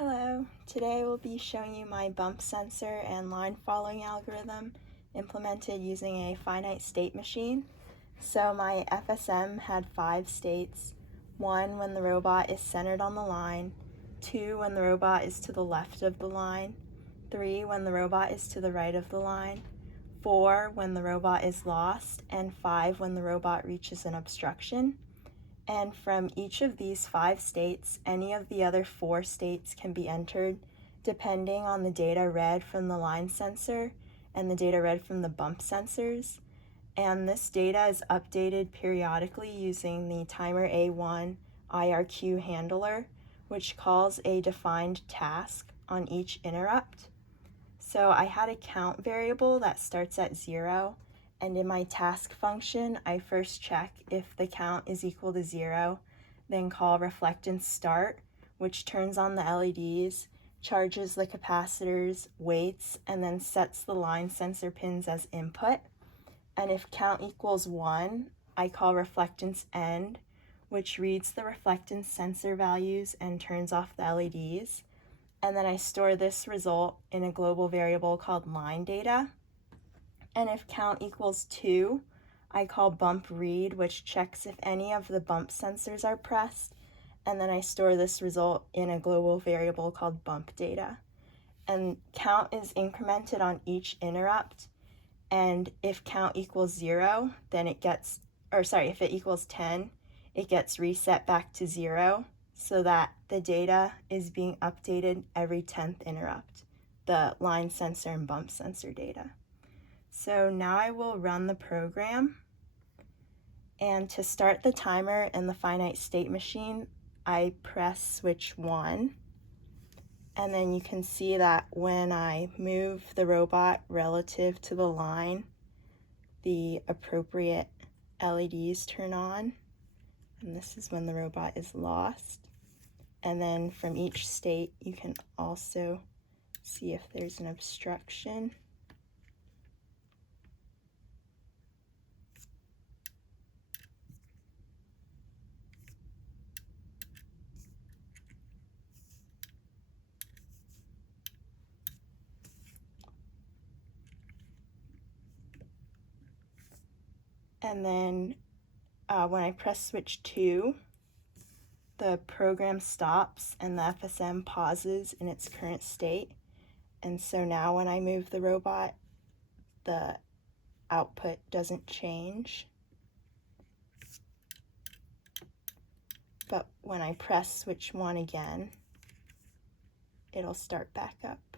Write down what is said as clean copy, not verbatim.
Hello, today we'll be showing you my bump sensor and line following algorithm implemented using a finite state machine. So my FSM had 5 states: 1 when the robot is centered on the line, 2 when the robot is to the left of the line, 3 when the robot is to the right of the line, 4 when the robot is lost, and 5 when the robot reaches an obstruction. And from each of these 5 states, any of the other 4 states can be entered depending on the data read from the line sensor and the data read from the bump sensors. And this data is updated periodically using the timer A1 IRQ handler, which calls a defined task on each interrupt. So I had a count variable that starts at 0. And in my task function, I first check if the count is equal to 0, then call reflectance start, which turns on the LEDs, charges the capacitors, waits, and then sets the line sensor pins as input. And if count equals 1, I call reflectance end, which reads the reflectance sensor values and turns off the LEDs. And then I store this result in a global variable called line data. And if count equals 2, I call bump read, which checks if any of the bump sensors are pressed, and then I store this result in a global variable called bump data. And count is incremented on each interrupt, and if count equals 0, then if it equals 10, it gets reset back to 0, so that the data is being updated every 10th interrupt, the line sensor and bump sensor data. So now I will run the program, and to start the timer in the finite state machine, I press switch 1, and then you can see that when I move the robot relative to the line, the appropriate LEDs turn on, and this is when the robot is lost. And then from each state, you can also see if there's an obstruction. And then when I press switch 2, the program stops and the FSM pauses in its current state. And so now when I move the robot, the output doesn't change. But when I press switch 1 again, it'll start back up.